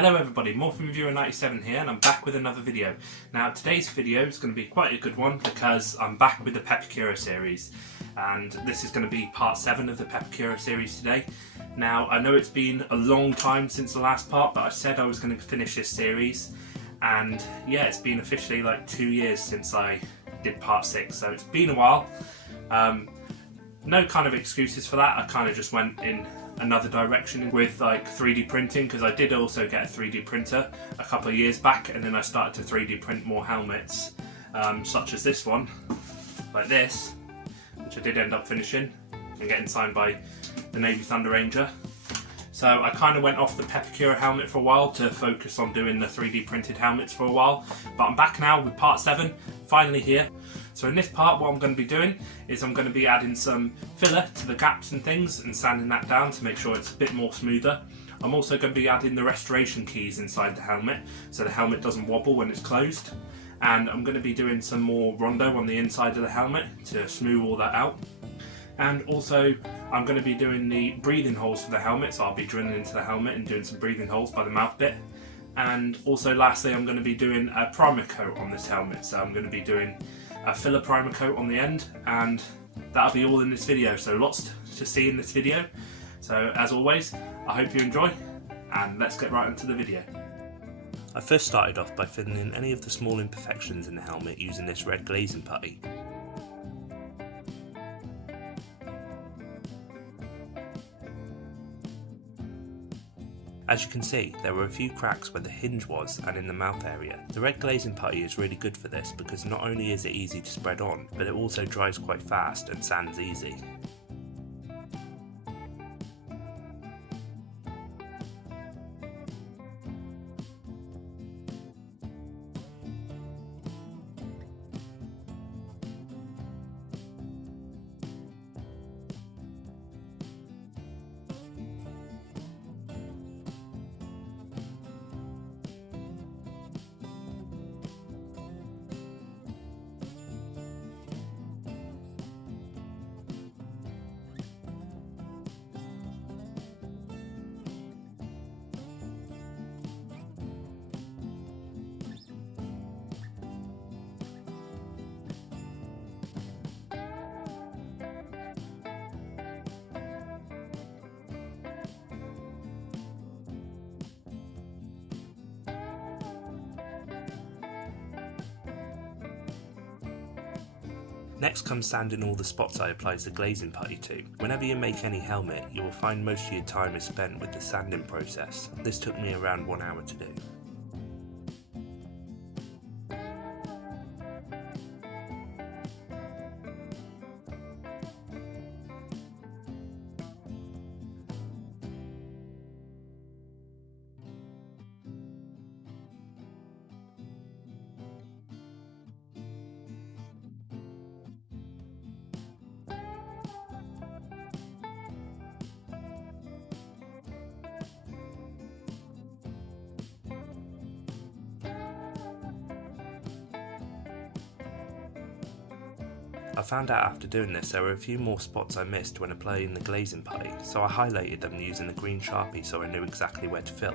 Hello everybody, Morphin97 here, and I'm back with another video. Now today's video is going to be quite a good one because I'm back with the Pepakura series, and this is going to be part 7 of the Pepakura series today. Now I know it's been a long time since the last part, but I said I was going to finish this series, and yeah, it's been officially like 2 years since I did part 6, so it's been a while. No kind of excuses for that, I kind of just went in another direction with like 3D printing, because I did also get a 3D printer a couple of years back, and then I started to 3D print more helmets, such as this one, like this, which I did end up finishing and getting signed by the Navy Thunder Ranger. So I kind of went off the Pepakura helmet for a while to focus on doing the 3D printed helmets for a while, but I'm back now with part 7, finally here. So in this part, what I'm going to be doing is I'm going to be adding some filler to the gaps and things and sanding that down to make sure it's a bit more smoother. I'm also going to be adding the restoration keys inside the helmet so the helmet doesn't wobble when it's closed. And I'm going to be doing some more rondo on the inside of the helmet to smooth all that out. And also I'm going to be doing the breathing holes for the helmet, so I'll be drilling into the helmet and doing some breathing holes by the mouth bit. And also lastly, I'm going to be doing a primer coat on this helmet, so I'm going to be doing a filler primer coat on the end, and that'll be all in this video, so lots to see in this video. So as always, I hope you enjoy, and let's get right into the video. I first started off by filling in any of the small imperfections in the helmet using this red glazing putty. As you can see, there were a few cracks where the hinge was and in the mouth area. The red glazing putty is really good for this because not only is it easy to spread on, but it also dries quite fast and sands easy. Next comes sanding all the spots I applied the glazing putty to. Whenever you make any helmet, you will find most of your time is spent with the sanding process. This took me around 1 hour to do. I found out after doing this there were a few more spots I missed when applying the glazing putty, so I highlighted them using the green Sharpie so I knew exactly where to fill.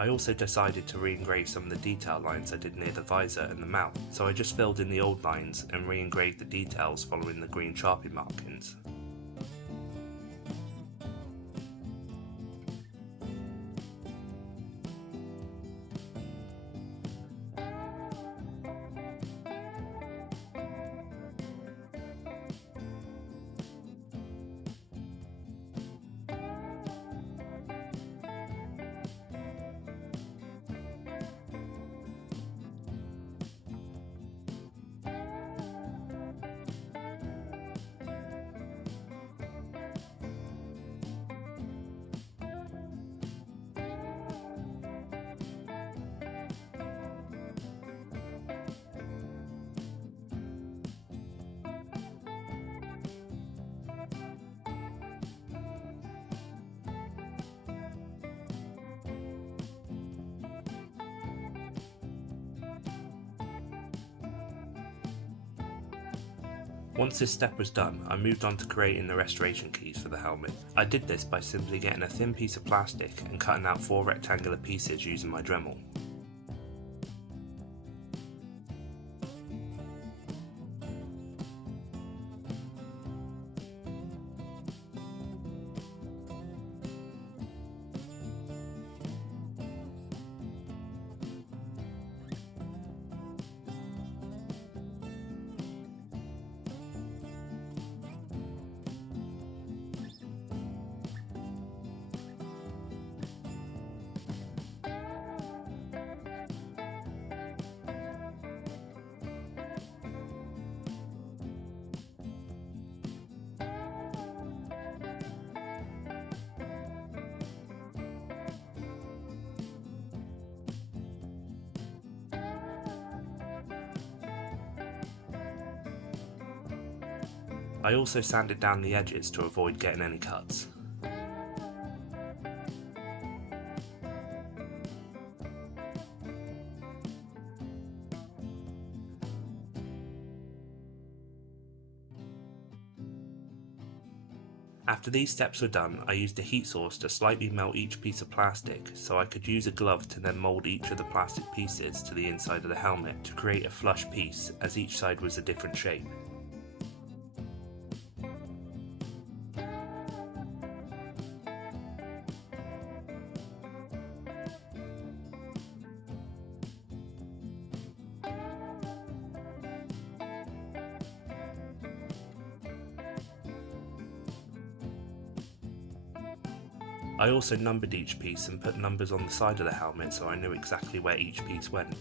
I also decided to re-engrave some of the detail lines I did near the visor and the mouth, so I just filled in the old lines and re-engraved the details following the green Sharpie markings. Once this step was done, I moved on to creating the restoration keys for the helmet. I did this by simply getting a thin piece of plastic and cutting out 4 rectangular pieces using my Dremel. I also sanded down the edges to avoid getting any cuts. After these steps were done, I used a heat source to slightly melt each piece of plastic so I could use a glove to then mould each of the plastic pieces to the inside of the helmet to create a flush piece, as each side was a different shape. I also numbered each piece and put numbers on the side of the helmet so I knew exactly where each piece went.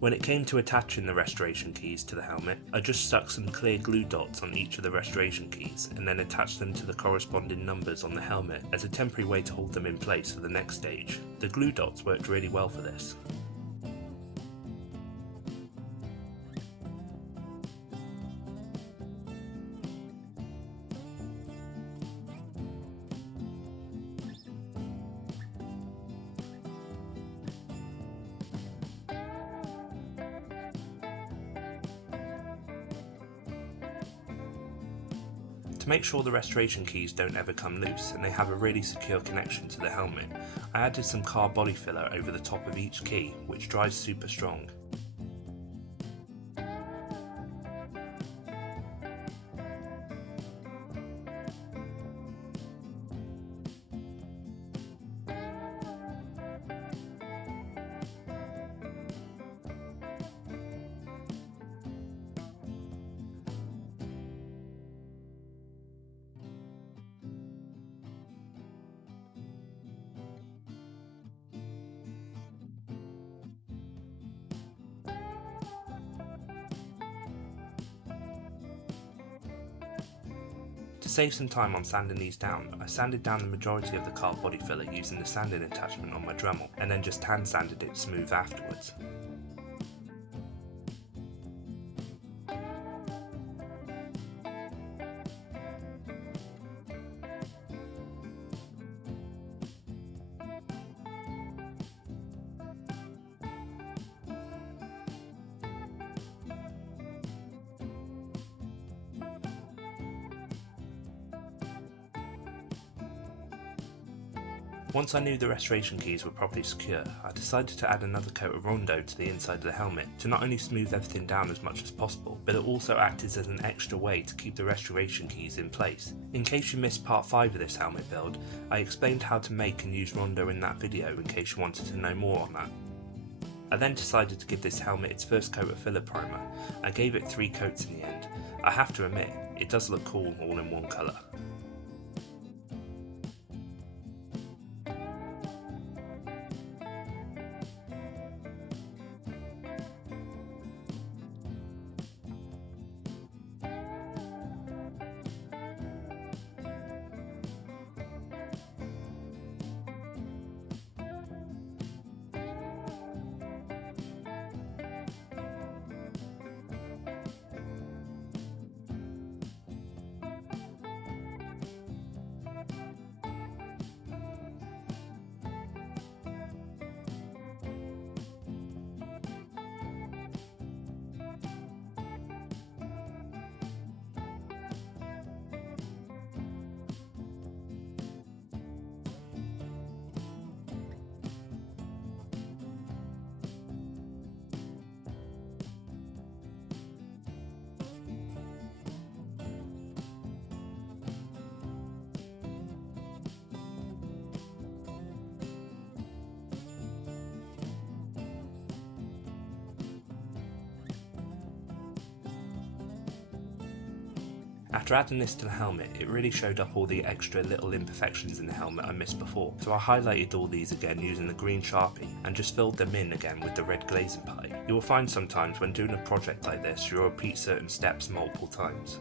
When it came to attaching the restoration keys to the helmet, I just stuck some clear glue dots on each of the restoration keys and then attached them to the corresponding numbers on the helmet as a temporary way to hold them in place for the next stage. The glue dots worked really well for this. To make sure the restoration keys don't ever come loose and they have a really secure connection to the helmet, I added some car body filler over the top of each key, which dries super strong. To save some time on sanding these down, I sanded down the majority of the car body filler using the sanding attachment on my Dremel, and then just hand sanded it smooth afterwards. Once I knew the restoration keys were properly secure, I decided to add another coat of rondo to the inside of the helmet to not only smooth everything down as much as possible, but it also acted as an extra way to keep the restoration keys in place. In case you missed part 5 of this helmet build, I explained how to make and use rondo in that video in case you wanted to know more on that. I then decided to give this helmet its first coat of filler primer. I gave it 3 coats in the end. I have to admit, it does look cool all in one colour. After adding this to the helmet, it really showed up all the extra little imperfections in the helmet I missed before, so I highlighted all these again using the green Sharpie and just filled them in again with the red glazing pie. You will find sometimes when doing a project like this you'll repeat certain steps multiple times.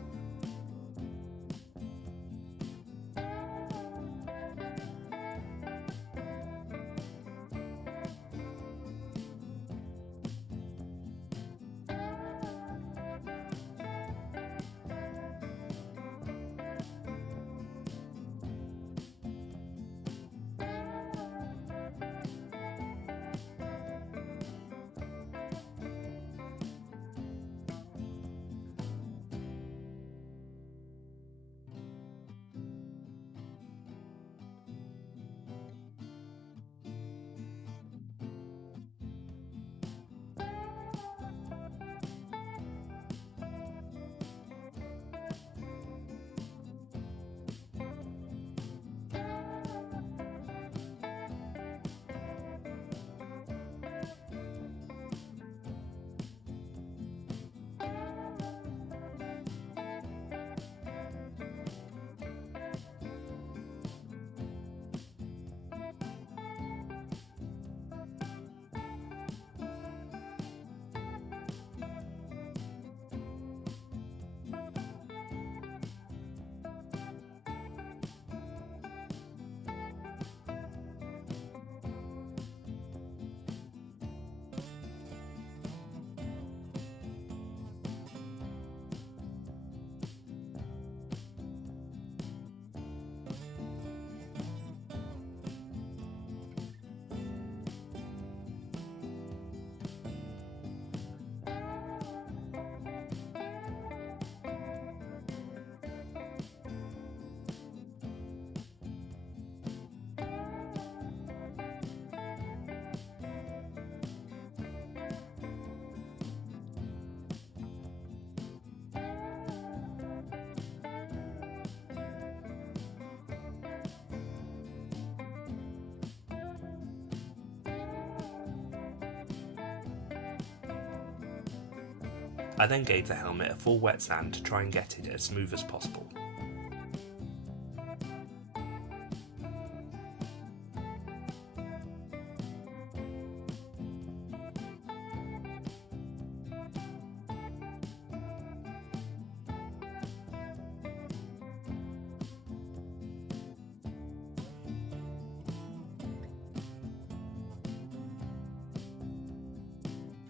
I then gave the helmet a full wet sand to try and get it as smooth as possible.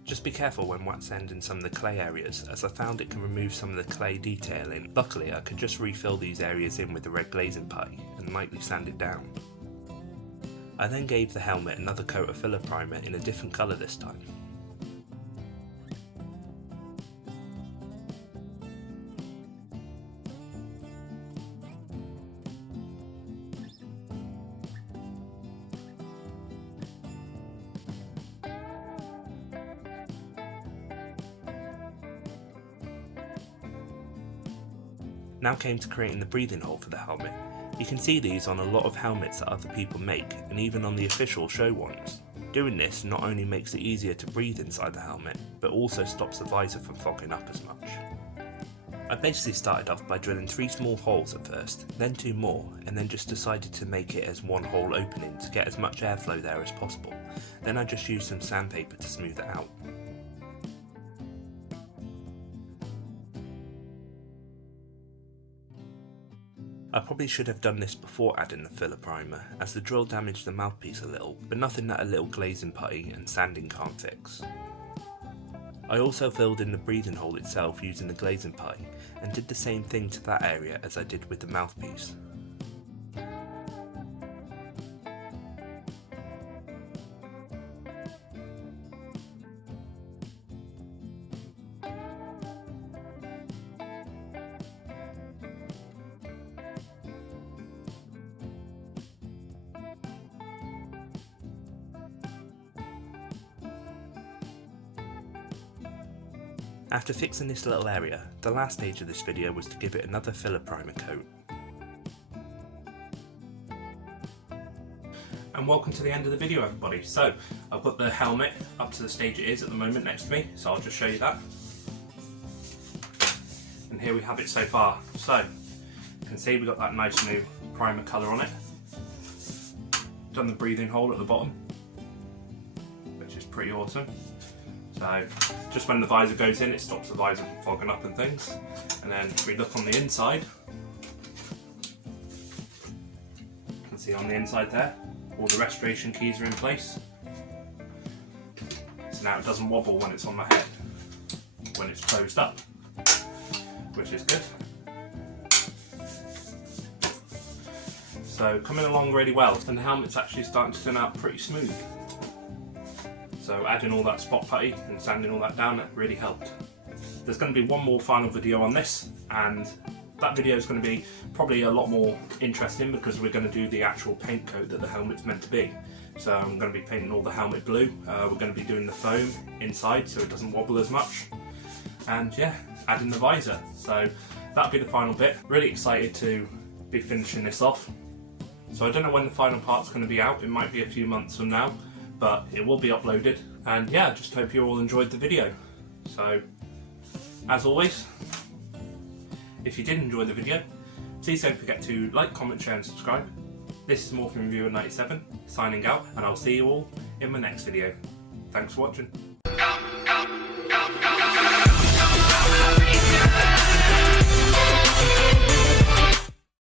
Just be careful when wet sanding some of the clay areas, as I found it can remove some of the clay detailing. Luckily I could just refill these areas in with the red glazing putty and lightly sand it down. I then gave the helmet another coat of filler primer in a different colour this time. Now came to creating the breathing hole for the helmet. You can see these on a lot of helmets that other people make, and even on the official show ones. Doing this not only makes it easier to breathe inside the helmet, but also stops the visor from fogging up as much. I basically started off by drilling 3 small holes at first, then 2 more, and then just decided to make it as one hole opening to get as much airflow there as possible. Then I just used some sandpaper to smooth it out. I probably should have done this before adding the filler primer, as the drill damaged the mouthpiece a little, but nothing that a little glazing putty and sanding can't fix. I also filled in the breathing hole itself using the glazing putty, and did the same thing to that area as I did with the mouthpiece. After fixing this little area, the last stage of this video was to give it another filler primer coat. And welcome to the end of the video, everybody. So I've got the helmet up to the stage it is at the moment next to me, so I'll just show you that. And here we have it so far. So you can see we've got that nice new primer colour on it. Done the breathing hole at the bottom, which is pretty awesome. So just when the visor goes in, it stops the visor from fogging up and things. And then if we look on the inside, you can see on the inside there, all the restoration keys are in place. So now it doesn't wobble when it's on my head, when it's closed up, which is good. So coming along really well, and the helmet's actually starting to turn out pretty smooth. So adding all that spot putty and sanding all that down, that really helped. There's going to be one more final video on this, and that video is going to be probably a lot more interesting because we're going to do the actual paint coat that the helmet's meant to be. So I'm going to be painting all the helmet blue, we're going to be doing the foam inside so it doesn't wobble as much, and yeah, adding the visor. So that'll be the final bit. Really excited to be finishing this off. So I don't know when the final part's going to be out, it might be a few months from now, but it will be uploaded. And yeah, just hope you all enjoyed the video. So, as always, if you did enjoy the video, please don't forget to like, comment, share and subscribe. This is More from Viewer 97, signing out, and I'll see you all in my next video. Thanks for watching.